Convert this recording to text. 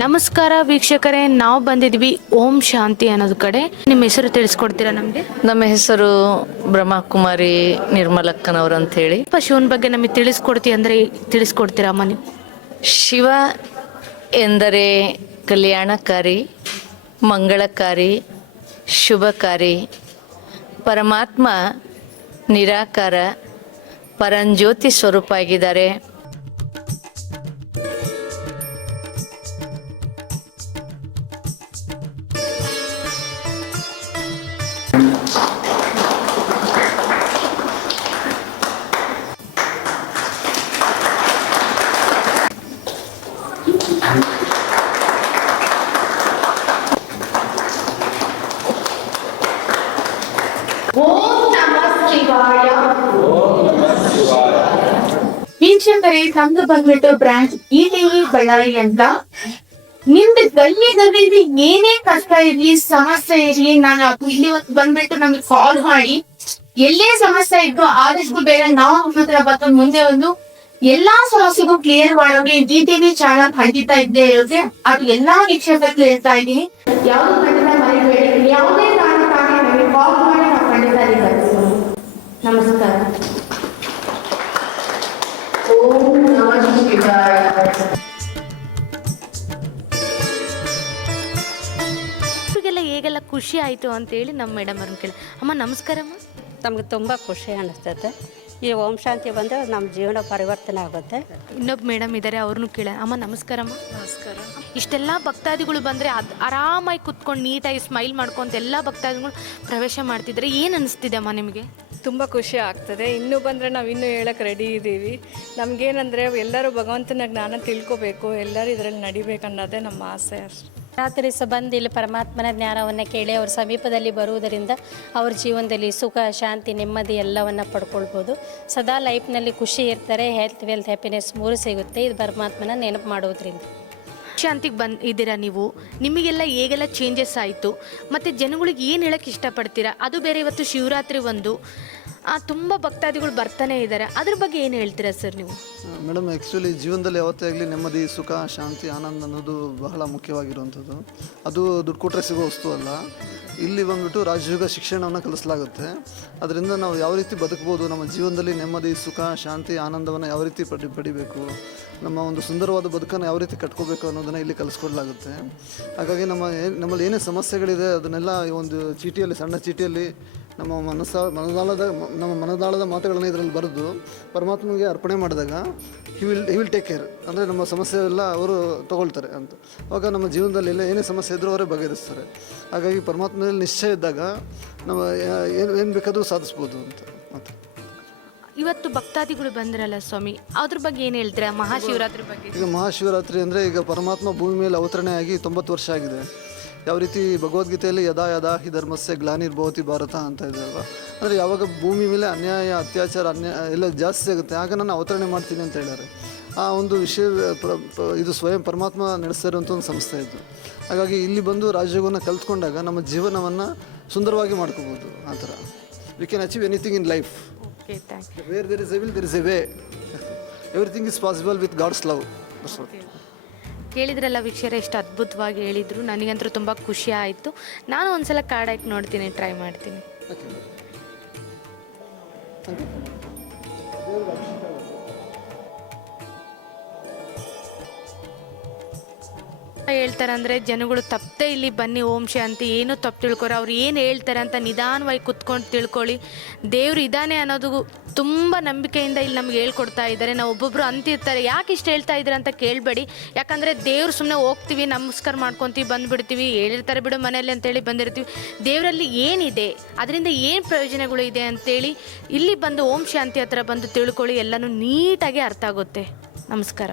ನಮಸ್ಕಾರ ವೀಕ್ಷಕರೇ, ನಾವು ಬಂದಿದ್ವಿ ಓಂ ಶಾಂತಿ ಅನ್ನೋದು ಕಡೆ. ನಿಮ್ಮ ಹೆಸರು ತಿಳಿಸ್ಕೊಡ್ತೀರಾ ನಮಗೆ? ನಮ್ಮ ಹೆಸರು ಬ್ರಹ್ಮಕುಮಾರಿ ನಿರ್ಮಲಕ್ಕನವ್ರು ಅಂತ ಹೇಳಿ. ಶಿವನ ಬಗ್ಗೆ ನಮಗೆ ತಿಳಿಸ್ಕೊಡ್ತೀರಾ ಅಮ್ಮ ನೀವು? ಶಿವ ಎಂದರೆ ಕಲ್ಯಾಣಕಾರಿ, ಮಂಗಳಕಾರಿ, ಶುಭಕಾರಿ. ಪರಮಾತ್ಮ ನಿರಾಕಾರ ಪರಂಜ್ಯೋತಿ ಸ್ವರೂಪ ಆಗಿದ್ದಾರೆ. ವೀಕ್ಷಕರೇ, ನಮ್ದು ಬಂದ್ಬಿಟ್ಟು ಬ್ರಾಂಚ್ ಇಟಿವಿ ಬಳ್ಳಾರಿ ಅಂತ. ನಿಮ್ದು ಗಣ್ಯದಲ್ಲಿ ಏನೇ ಕಷ್ಟ ಇರ್ಲಿ, ಸಮಸ್ಯೆ ಇರ್ಲಿ, ನಾನು ಇಲ್ಲಿ ಬಂದ್ಬಿಟ್ಟು ನಮ್ಗೆ ಕಾಲ್ ಮಾಡಿ ಎಲ್ಲೇ ಸಮಸ್ಯೆ ಇದ್ದು ಆದಷ್ಟು ಬೇಗ ನಾವು ಹತ್ರ ಬಂದು ಮುಂದೆ ಒಂದು ಎಲ್ಲಾ ಸಮಸ್ಯೆಗೂ ಕ್ಲಿಯರ್ ಮಾಡೋಕೆ ಇಟಿವಿ ಚಾನಲ್ ಖಂಡಿತ ಇದ್ದೇ ಇರುತ್ತೆ. ಅದು ಎಲ್ಲಾ ವೀಕ್ಷಕರು ಹೇಳ್ತಾ ಇದ್ದೀನಿ, ಯಾವ್ದು ಖಂಡಿತ ಮರಿಬೇಡಿ. ಯಾವುದೇ ಕಾರಣಕ್ಕಾಗಿ ನಮಗೆ ಕಾಲ್ ಮಾಡಿ ನಾವು ಖಂಡಿತ ನಮಸ್ಕಾರ. ಓಂ ನಮಃ ಶಿವಾಯ. ಹೇಗೆಲ್ಲ ಖುಷಿ ಆಯಿತು ಅಂತೇಳಿ ನಮ್ಮ ಮೇಡಮ್ ಅವ್ರನ್ನ ಕೇಳಿ. ಅಮ್ಮ ನಮಸ್ಕಾರಮ್ಮ. ನಮ್ಗೆ ತುಂಬ ಖುಷಿ ಅನ್ನಿಸ್ತೈತೆ. ಈ ಓಂ ಶಾಂತಿ ಬಂದರೆ ನಮ್ಮ ಜೀವನ ಪರಿವರ್ತನೆ ಆಗುತ್ತೆ. ಇನ್ನೊಬ್ಬ ಮೇಡಮ್ ಇದ್ದಾರೆ, ಅವ್ರನ್ನೂ ಕೇಳ. ಅಮ್ಮ ನಮಸ್ಕಾರಮ್ಮ. ನಮಸ್ಕಾರ. ಇಷ್ಟೆಲ್ಲ ಭಕ್ತಾದಿಗಳು ಬಂದರೆ ಆರಾಮಾಗಿ ಕುತ್ಕೊಂಡು ನೀಟಾಗಿ ಸ್ಮೈಲ್ ಮಾಡ್ಕೊಂತ ಎಲ್ಲ ಭಕ್ತಾದಿಗಳು ಪ್ರವೇಶ ಮಾಡ್ತಿದ್ರೆ ಏನು ಅನಿಸ್ತಿದೆ ಅಮ್ಮ ನಿಮಗೆ? ತುಂಬ ಖುಷಿ ಆಗ್ತದೆ. ಇನ್ನೂ ಬಂದರೆ ನಾವು ಇನ್ನೂ ಹೇಳಕ್ಕೆ ರೆಡಿ ಇದ್ದೀವಿ. ನಮಗೇನಂದರೆ ಎಲ್ಲರೂ ಭಗವಂತನ ಜ್ಞಾನ ತಿಳ್ಕೊಬೇಕು, ಎಲ್ಲರೂ ಇದರಲ್ಲಿ ನಡಿಬೇಕನ್ನೋದೇ ನಮ್ಮ ಆಸೆ ಅಷ್ಟೆ. ರಾತ್ರಿ ಬಂದು ಇಲ್ಲಿ ಪರಮಾತ್ಮನ ಜ್ಞಾನವನ್ನು ಕೇಳಿ ಅವ್ರ ಸಮೀಪದಲ್ಲಿ ಬರುವುದರಿಂದ ಅವ್ರ ಜೀವನದಲ್ಲಿ ಸುಖ, ಶಾಂತಿ, ನೆಮ್ಮದಿ ಎಲ್ಲವನ್ನು ಪಡ್ಕೊಳ್ಬೋದು. ಸದಾ ಲೈಫ್ನಲ್ಲಿ ಖುಷಿ ಇರ್ತಾರೆ. ಹೆಲ್ತ್, ವೆಲ್ತ್, ಹ್ಯಾಪಿನೆಸ್ ಮೂರು ಸಿಗುತ್ತೆ ಇದು ಪರಮಾತ್ಮನ ನೆನಪು ಮಾಡೋದ್ರಿಂದ. ಶಾಂತಿಗೆ ಬಂದಿದ್ದೀರಾ ನೀವು, ನಿಮಗೆಲ್ಲ ಹೇಗೆಲ್ಲ ಚೇಂಜಸ್ ಆಯಿತು, ಮತ್ತು ಜನಗಳಿಗೆ ಏನು ಹೇಳೋಕ್ಕೆ ಇಷ್ಟಪಡ್ತೀರಾ? ಅದು ಬೇರೆ, ಇವತ್ತು ಶಿವರಾತ್ರಿ ಒಂದು ತುಂಬ ಭಕ್ತಾದಿಗಳು ಬರ್ತಾನೆ ಇದ್ದಾರೆ, ಅದ್ರ ಬಗ್ಗೆ ಏನು ಹೇಳ್ತೀರಾ ಸರ್ ನೀವು? ಮೇಡಮ್, ಆ್ಯಕ್ಚುಲಿ ಜೀವನದಲ್ಲಿ ಯಾವತ್ತೇ ಆಗಲಿ ನೆಮ್ಮದಿ, ಸುಖ, ಶಾಂತಿ, ಆನಂದ ಅನ್ನೋದು ಬಹಳ ಮುಖ್ಯವಾಗಿರುವಂಥದ್ದು. ಅದು ದುಡ್ಡು ಕೊಟ್ಟರೆ ಸಿಗೋ ವಸ್ತು ಅಲ್ಲ. ಇಲ್ಲಿ ಬಂದ್ಬಿಟ್ಟು ರಾಜಯೋಗ ಶಿಕ್ಷಣವನ್ನು ಕಲಿಸಲಾಗುತ್ತೆ. ಅದರಿಂದ ನಾವು ಯಾವ ರೀತಿ ಬದುಕ್ಬೋದು, ನಮ್ಮ ಜೀವನದಲ್ಲಿ ನೆಮ್ಮದಿ, ಸುಖ, ಶಾಂತಿ, ಆನಂದವನ್ನು ಯಾವ ರೀತಿ ಪಡಿಬೇಕು, ನಮ್ಮ ಒಂದು ಸುಂದರವಾದ ಬದುಕನ್ನು ಯಾವ ರೀತಿ ಕಟ್ಕೋಬೇಕು ಅನ್ನೋದನ್ನು ಇಲ್ಲಿ ಕಲಿಸ್ಕೊಡ್ಲಾಗುತ್ತೆ. ಹಾಗಾಗಿ ನಮ್ಮಲ್ಲಿ ಏನೇ ಸಮಸ್ಯೆಗಳಿದೆ ಅದನ್ನೆಲ್ಲ ಈ ಒಂದು ಚೀಟಿಯಲ್ಲಿ, ಸಣ್ಣ ಚೀಟಿಯಲ್ಲಿ ನಮ್ಮ ಮನದಾಳದ ಮಾತುಗಳನ್ನು ಇದರಲ್ಲಿ ಬರೆದು ಪರಮಾತ್ಮಗೆ ಅರ್ಪಣೆ ಮಾಡಿದಾಗ ಹಿ ವಿಲ್ ಟೇಕ್ ಕೇರ್. ಅಂದರೆ ನಮ್ಮ ಸಮಸ್ಯೆ ಎಲ್ಲ ಅವರು ತಗೊಳ್ತಾರೆ ಅಂತ. ಆವಾಗ ನಮ್ಮ ಜೀವನದಲ್ಲಿ ಎಲ್ಲ ಏನೇ ಸಮಸ್ಯೆ ಇದ್ದರೂ ಅವರೇ ಬಗೆಹರಿಸ್ತಾರೆ. ಹಾಗಾಗಿ ಪರಮಾತ್ಮನಲ್ಲಿ ನಿಶ್ಚಯ ಇದ್ದಾಗ ನಾವು ಏನು ಬೇಕಾದರೂ ಸಾಧಿಸ್ಬೋದು ಅಂತ. ಮತ್ತು ಇವತ್ತು ಭಕ್ತಾದಿಗಳು ಬಂದ್ರಲ್ಲ ಸ್ವಾಮಿ, ಅದ್ರ ಬಗ್ಗೆ ಏನು ಹೇಳ್ತೀರಾ? ಮಹಾಶಿವರಾತ್ರಿ ಬಗ್ಗೆ. ಈಗ ಮಹಾಶಿವರಾತ್ರಿ ಅಂದರೆ ಈಗ ಪರಮಾತ್ಮ ಭೂಮಿ ಮೇಲೆ ಅವತರಣೆ ಆಗಿ 90 ವರ್ಷ ಆಗಿದೆ. ಯಾವ ರೀತಿ ಭಗವದ್ಗೀತೆಯಲ್ಲಿ ಯದಾ ಯದಾ ಹಿ ಧರ್ಮಸ್ಯ ಗ್ಲಾನಿರ್ಭವತಿ ಭಾರತ ಅಂತ ಇದೆ ಅಲ್ವಾ? ಅಂದರೆ ಯಾವಾಗ ಭೂಮಿ ಮೇಲೆ ಅನ್ಯಾಯ, ಅತ್ಯಾಚಾರ, ಎಲ್ಲ ಜಾಸ್ತಿ ಆಗುತ್ತೆ, ಆಗ ನಾನು ಅವತರಣೆ ಮಾಡ್ತೀನಿ ಅಂತ ಹೇಳ್ಯಾರೆ. ಆ ಒಂದು ವಿಷಯ ಇದು ಸ್ವಯಂ ಪರಮಾತ್ಮ ನಡೆಸ್ತಾ ಇರುವಂಥ ಒಂದು ಸಂಸ್ಥೆ ಇದು. ಹಾಗಾಗಿ ಇಲ್ಲಿ ಬಂದು ರಾಜಯೋಗವನ್ನು ಕಲ್ತ್ಕೊಂಡಾಗ ನಮ್ಮ ಜೀವನವನ್ನು ಸುಂದರವಾಗಿ ಮಾಡ್ಕೋಬೋದು. ಆ ಥರ we can achieve anything in life. Where there is a will there is a way. Everything is possible with God's love. ಕೇಳಿದ್ರಲ್ಲ ವೀಕ್ಷಕರೇ, ಎಷ್ಟು ಅದ್ಭುತವಾಗಿ ಹೇಳಿದರು. ನನಗಂತೂ ತುಂಬ ಖುಷಿ ಆಯಿತು. ನಾನು ಒಂದ್ಸಲ ಕಾರ್ಡ್ ಹಾಕಿ ನೋಡ್ತೀನಿ, ಟ್ರೈ ಮಾಡ್ತೀನಿ. ಹೇಳ್ತಾರೆ ಅಂದರೆ ಜನಗಳು ತಪ್ಪದೆ ಇಲ್ಲಿ ಬನ್ನಿ, ಓಂ ಶಾಂತಿ, ಏನು ತಪ್ಪು ತಿಳ್ಕೊರ, ಅವ್ರು ಏನು ಹೇಳ್ತಾರೆ ಅಂತ ನಿಧಾನವಾಗಿ ಕುತ್ಕೊಂಡು ತಿಳ್ಕೊಳ್ಳಿ. ದೇವ್ರು ಇದ್ದಾನೆ ಅನ್ನೋದು ತುಂಬ ನಂಬಿಕೆಯಿಂದ ಇಲ್ಲಿ ನಮ್ಗೆ ಹೇಳ್ಕೊಡ್ತಾ ಇದ್ದಾರೆ. ನಾವು ಒಬ್ಬೊಬ್ಬರು ಅಂತಿರ್ತಾರೆ, ಯಾಕೆ ಇಷ್ಟು ಹೇಳ್ತಾ ಇದ್ದಾರೆ ಅಂತ ಕೇಳಬೇಡಿ. ಯಾಕಂದರೆ ದೇವ್ರು ಸುಮ್ಮನೆ ಹೋಗ್ತೀವಿ, ನಮಸ್ಕಾರ ಮಾಡ್ಕೊತೀವಿ, ಬಂದುಬಿಡ್ತೀವಿ, ಹೇಳಿರ್ತಾರೆ ಬಿಡು ಮನೆಯಲ್ಲಿ ಅಂತೇಳಿ ಬಂದಿರ್ತೀವಿ. ದೇವರಲ್ಲಿ ಏನಿದೆ, ಅದರಿಂದ ಏನು ಪ್ರಯೋಜನಗಳು ಇದೆ ಅಂತೇಳಿ ಇಲ್ಲಿ ಬಂದು ಓಂ ಶಾಂತಿ ಹತ್ರ ಬಂದು ತಿಳ್ಕೊಳ್ಳಿ, ಎಲ್ಲನೂ ನೀಟಾಗಿ ಅರ್ಥ ಆಗುತ್ತೆ. ನಮಸ್ಕಾರ.